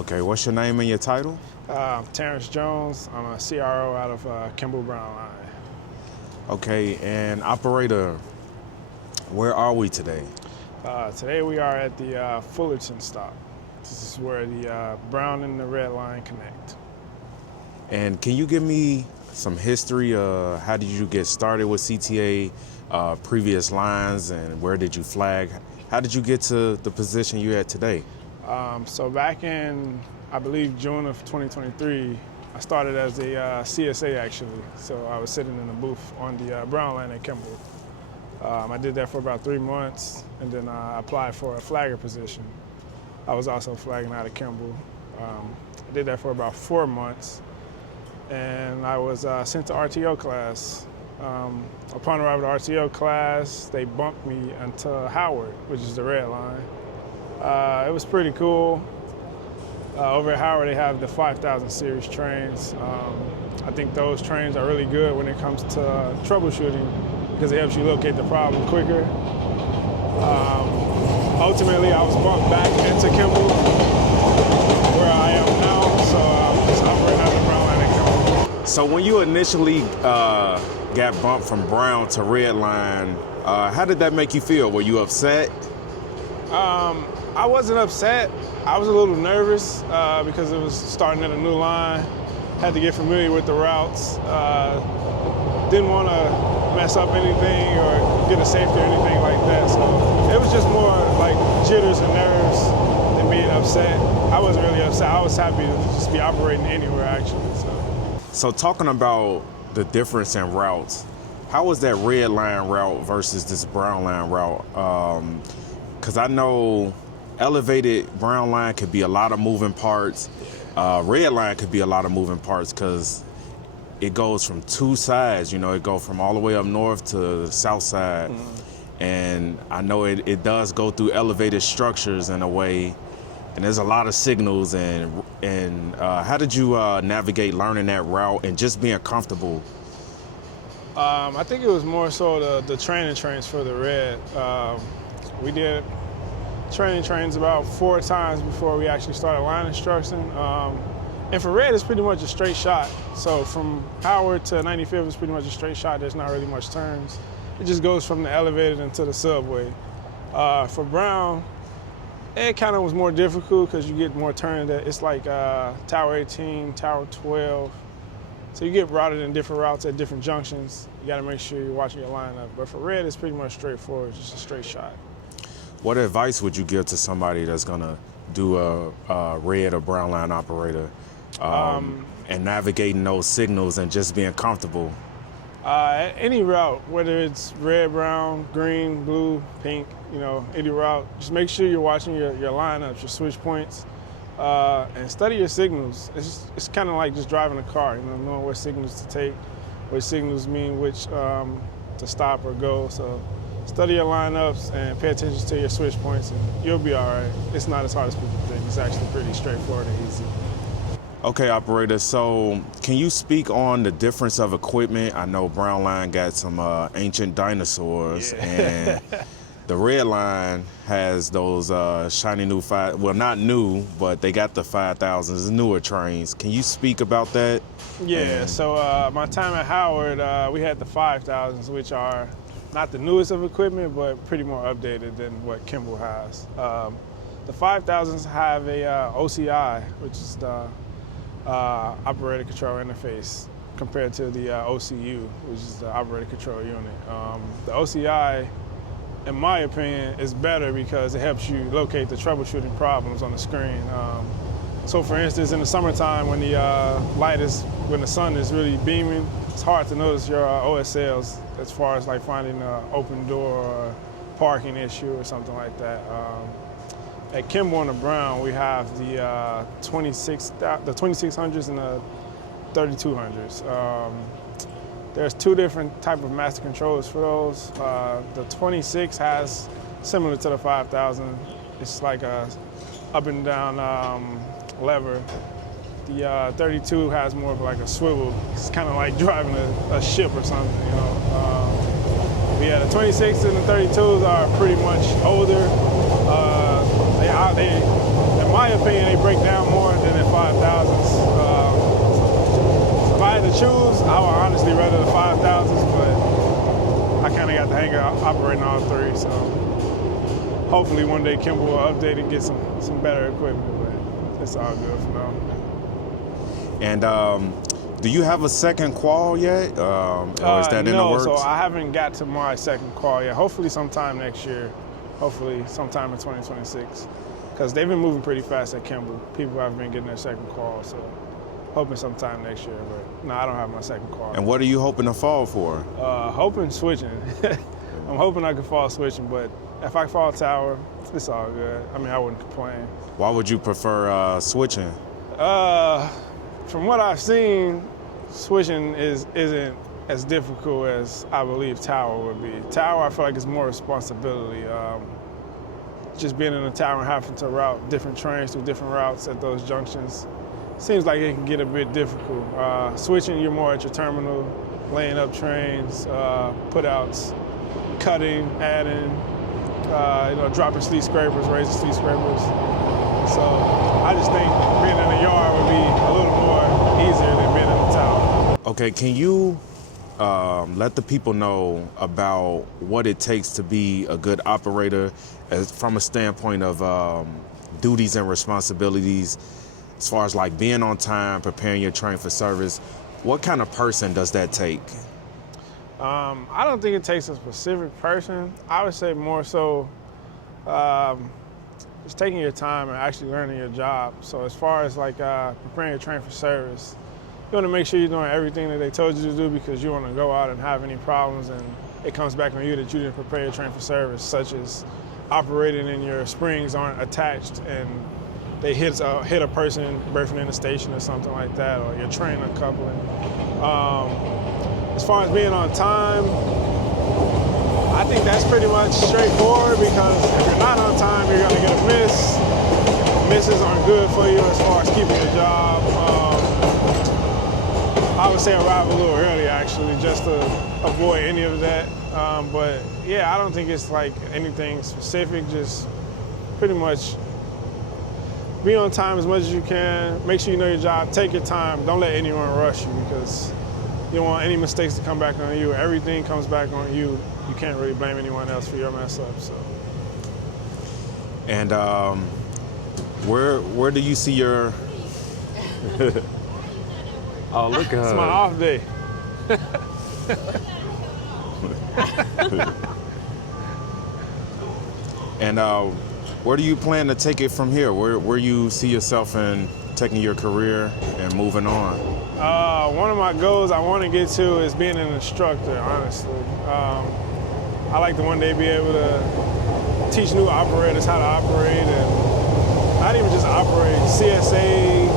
Okay, what's your name and your title? Terrance Jones. I'm a CRO out of Kimball Brown Line. Okay, and operator, where are we today? Today we are at the Fullerton stop. This is where the Brown and the Red Line connect. And can you give me some history? How did you get started with CTA, previous lines, and where did you flag? How did you get to the position you're at today? So back in, I believe, June of 2023, I started as a CSA actually. So I was sitting in the booth on the Brown Line at Kimball. I did that for about 3 months, and then I applied for a flagger position. I was also flagging out of Kimball. I did that for about 4 months, and I was sent to RTO class. Upon arrival to RTO class, they bumped me into Howard, which is the Red Line. It was pretty cool. Over at Howard, they have the 5000 series trains. I think those trains are really good when it comes to troubleshooting because it helps you locate the problem quicker. Ultimately, I was bumped back into Kimball, where I am now, so I'm just operating out of the Brown Line at Kimball. So when you initially got bumped from Brown to Red Line, how did that make you feel? Were you upset? I wasn't upset. I was a little nervous because it was starting at a new line. Had to get familiar with the routes. Didn't want to mess up anything or get a safety or anything like that. So it was just more like jitters and nerves than being upset. I wasn't really upset. I was happy to just be operating anywhere actually. So talking about the difference in routes, how was that Red Line route versus this Brown Line route? Because I know elevated Brown Line could be a lot of moving parts. Red Line could be a lot of moving parts because it goes from two sides. You know, it goes from all the way up north to the south side. Mm-hmm. And I know it does go through elevated structures in a way. And there's a lot of signals. And how did you navigate learning that route and just being comfortable? I think it was more so the training trains for the Red. We did training trains about 4 times before we actually started line instruction. And for Red, it's pretty much a straight shot. So from Howard to 95th is pretty much a straight shot. There's not really much turns. It just goes from the elevated into the subway. For Brown, it kind of was more difficult because you get more turns. It's like Tower 18, Tower 12. So you get routed in different routes at different junctions. You got to make sure you're watching your lineup. But for Red, it's pretty much straightforward, just a straight shot. What advice would you give to somebody that's gonna do a Red or Brown Line operator and navigating those signals and just being comfortable? Any route, whether it's red, brown, green, blue, pink, any route, just make sure you're watching your lineups, your switch points, and study your signals. It's kind of like just driving a car, knowing what signals to take, what signals mean which to stop or go. So study your lineups and pay attention to your switch points, and you'll be all right. It's not as hard as people think. It's actually pretty straightforward and easy. Okay, operator, so can you speak on the difference of equipment? I know Brown Line got some ancient dinosaurs, and the Red Line has those shiny new not new, but they got the 5000s, newer trains. Can you speak about that? Yeah, so my time at Howard, we had the 5000s, which are not the newest of equipment, but pretty more updated than what Kimball has. The 5000s have a OCI, which is the operator control interface, compared to the OCU, which is the operator control unit. The OCI, in my opinion, is better because it helps you locate the troubleshooting problems on the screen. So for instance, in the summertime when when the sun is really beaming, it's hard to notice your OSLs as far as like finding an open door or parking issue or something like that. At Kimball and the Brown, we have the 2600s and the 3200s. There's 2 different type of master controllers for those. The 26 has, similar to the 5000, it's like a up and down lever. The 32 has more of like a swivel. It's kind of like driving a ship or something, But yeah, the 26 and the 32s are pretty much older. In my opinion, they break break down more than the 5,000s. If I had to choose, I would honestly rather the 5,000s, but I kind of got the hang of operating all three. So hopefully one day Kimball will update and get some better equipment, but it's all good for now. And do you have a second qual yet, or is that in the works? No, so I haven't got to my second qual yet. Hopefully sometime next year. Hopefully sometime in 2026. Because they've been moving pretty fast at Kimball. People have been getting their second qual, so hoping sometime next year. But no, I don't have my second qual. And what are you hoping to fall for? Hoping switching. I'm hoping I can fall switching, but if I fall tower, it's all good. I mean, I wouldn't complain. Why would you prefer switching? From what I've seen, switching isn't as difficult as I believe tower would be. Tower, I feel like it's more responsibility. Just being in the tower and having to route different trains through different routes at those junctions seems like it can get a bit difficult. Switching, you're more at your terminal, laying up trains, put outs, cutting, adding, dropping sleeve scrapers, raising sleeve scrapers. So I just think being in the yard would be a little more easier than being in the tower. Okay, can you let the people know about what it takes to be a good operator from a standpoint of duties and responsibilities, as far as like being on time, preparing your train for service? What kind of person does that take? I don't think it takes a specific person. I would say more so just taking your time and actually learning your job. So as far as like preparing your train for service, you want to make sure you're doing everything that they told you to do, because you want to go out and have any problems and it comes back on you that you didn't prepare your train for service, such as operating and your springs aren't attached and they hit a person berthing in the station or something like that, or your train uncoupling. As far as being on time, I think that's pretty much straightforward, because if you're not on time, you're going to get a miss. Misses aren't good for you as far as keeping your job. I would say arrive a little early, actually, just to avoid any of that. But yeah, I don't think it's like anything specific, just pretty much be on time as much as you can. Make sure you know your job, take your time. Don't let anyone rush you, because you don't want any mistakes to come back on you. Everything comes back on you. You can't really blame anyone else for your mess up. So. And where do you see your? Oh, look at her. It's my off day. And where do you plan to take it from here? Where you see yourself in taking your career and moving on? One of my goals I want to get to is being an instructor, honestly. I like to one day be able to teach new operators how to operate, and not even just operate, CSA,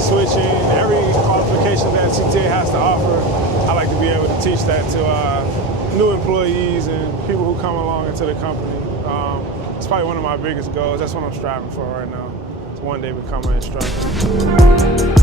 switching, every qualification that CTA has to offer. I like to be able to teach that to new employees and people who come along into the company. It's probably one of my biggest goals. That's what I'm striving for right now, to one day become an instructor.